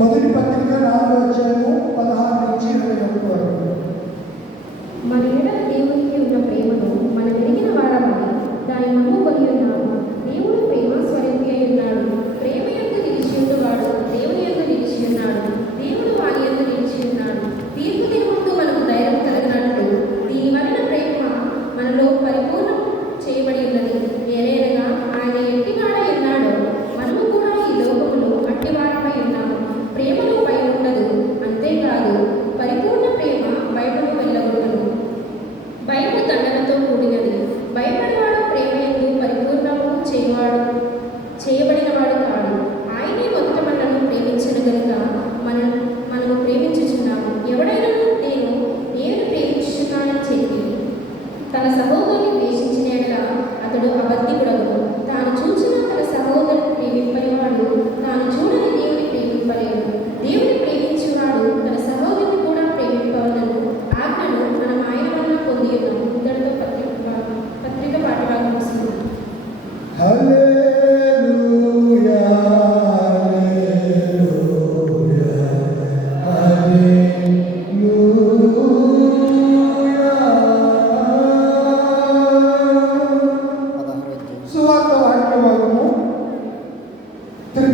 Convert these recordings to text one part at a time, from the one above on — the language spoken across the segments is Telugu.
మొదటి పత్రిక Mbak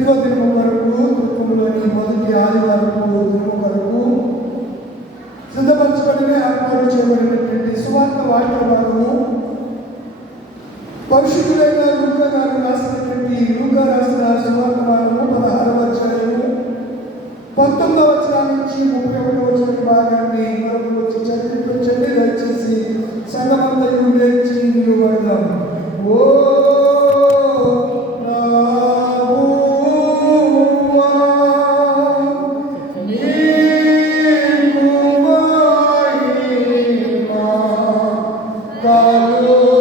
ఐదో దినం వరకు దుర్గంలోని మొదటి ఆదివారం దినం వరకు సిద్ధపరచబడిన ఏర్పాటు చేయబడినటువంటి సువార్త వాక్య భాగము భవిష్యత్తులైన లూక గారు రాసినటువంటి లూక రాసిన సువార్త భాగము పదహారవ అధ్యాయము పంతొమ్మిదవ అధ్యాయం నుంచి ముప్పై ఒకటవ వచ్చిన భాగాన్ని మనకు వచ్చి చదివించండి దయచేసి సంగమంతా ఉండేసి నిలబడదాం ఓ Hallelujah.